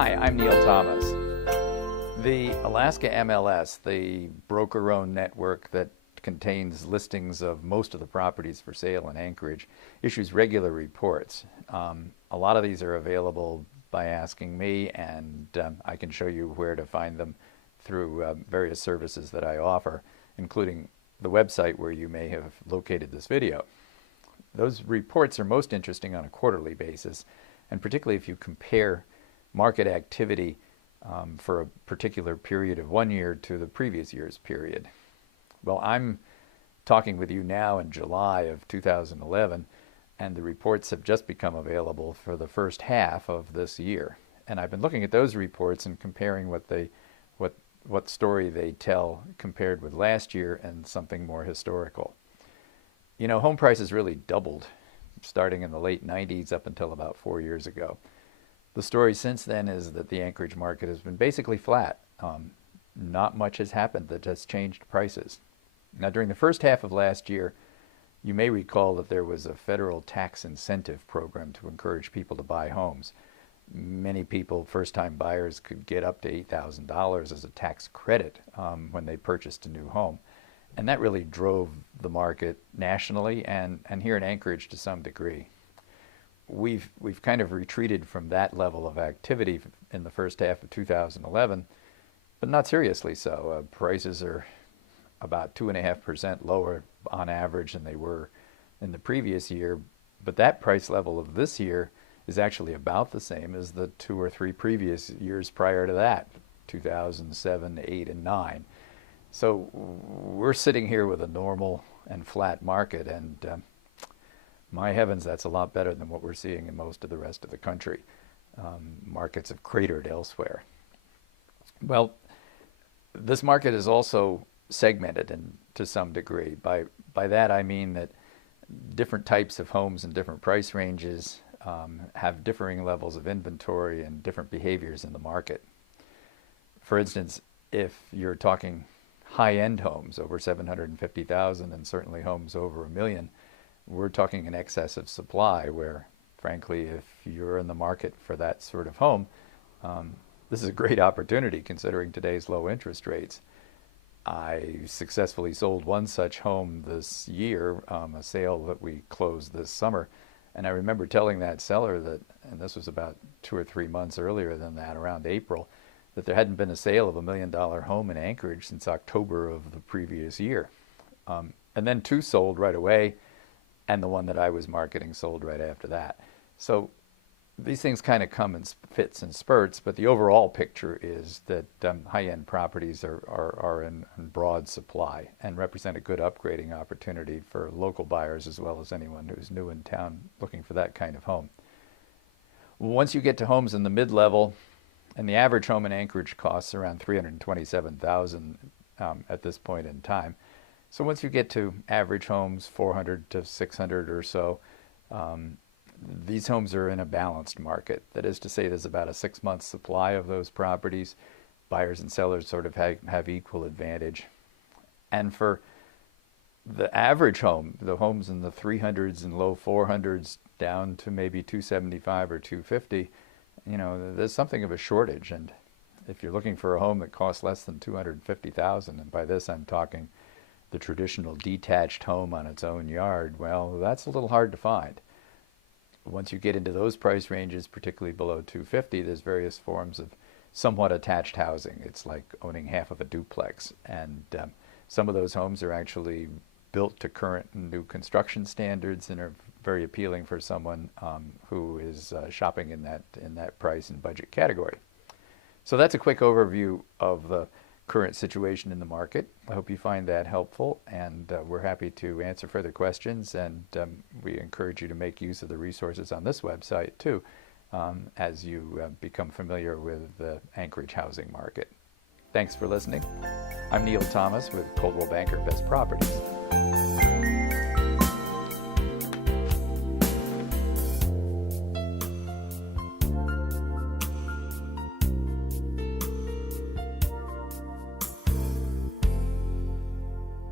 Hi, I'm Neil Thomas. The Alaska MLS, the broker-owned network that contains listings of most of the properties for sale in Anchorage, issues regular reports. A lot of these are available by asking me, and I can show you where to find them through various services that I offer, including the website where you may have located this video. Those reports are most interesting on a quarterly basis, and particularly if you compare market activity for a particular period of 1 year to the previous year's period. Well, I'm talking with you now in July of 2011, and the reports have just become available for the first half of this year. And I've been looking at those reports and comparing what story they tell compared with last year and something more historical. You know, home prices really doubled starting in the late 90s up until about 4 years ago. The story since then is that the Anchorage market has been basically flat. Not much has happened that has changed prices. Now, during the first half of last year, you may recall that there was a federal tax incentive program to encourage people to buy homes. Many people, first-time buyers, could get up to $8,000 as a tax credit when they purchased a new home. And that really drove the market nationally and here in Anchorage to some degree. We've kind of retreated from that level of activity in the first half of 2011, but not seriously so. Prices are about 2.5% lower on average than they were in the previous year, but that price level of this year is actually about the same as the 2 or 3 previous years prior to that, 2007, 8, and 9. So we're sitting here with a normal and flat market, and my heavens, that's a lot better than what we're seeing in most of the rest of the country. Markets have cratered elsewhere. Well, this market is also segmented to some degree. By that I mean that different types of homes and different price ranges have differing levels of inventory and different behaviors in the market. For instance, if you're talking high-end homes over $750,000 and certainly homes over $1 million, we're talking an excess of supply where, frankly, if you're in the market for that sort of home, this is a great opportunity considering today's low interest rates. I successfully sold one such home this year, a sale that we closed this summer, and I remember telling that seller that, and this was about 2 or 3 months earlier than that, around April, that there hadn't been a sale of $1 million home in Anchorage since October of the previous year. And then 2 sold right away, and the one that I was marketing sold right after that. So these things kind of come in fits and spurts, but the overall picture is that high-end properties are in broad supply and represent a good upgrading opportunity for local buyers as well as anyone who's new in town looking for that kind of home. Once you get to homes in the mid-level, and the average home in Anchorage costs around $327,000 at this point in time. So once you get to average homes, 400 to 600 or so, these homes are in a balanced market. That is to say, there's about a 6-month supply of those properties. Buyers and sellers sort of have equal advantage. And for the average home, the homes in the 300s and low 400s down to maybe 275 or 250, you know, there's something of a shortage. And if you're looking for a home that costs less than $250,000, and by this I'm talking the traditional detached home on its own yard, well, that's a little hard to find. Once you get into those price ranges, particularly below $250,000, there's various forms of somewhat attached housing. It's like owning half of a duplex. And some of those homes are actually built to current and new construction standards and are very appealing for someone who is shopping in that price and budget category. So that's a quick overview of the current situation in the market. I hope you find that helpful, and we're happy to answer further questions, and we encourage you to make use of the resources on this website too as you become familiar with the Anchorage housing market. Thanks for listening. I'm Neil Thomas with Coldwell Banker Best Properties.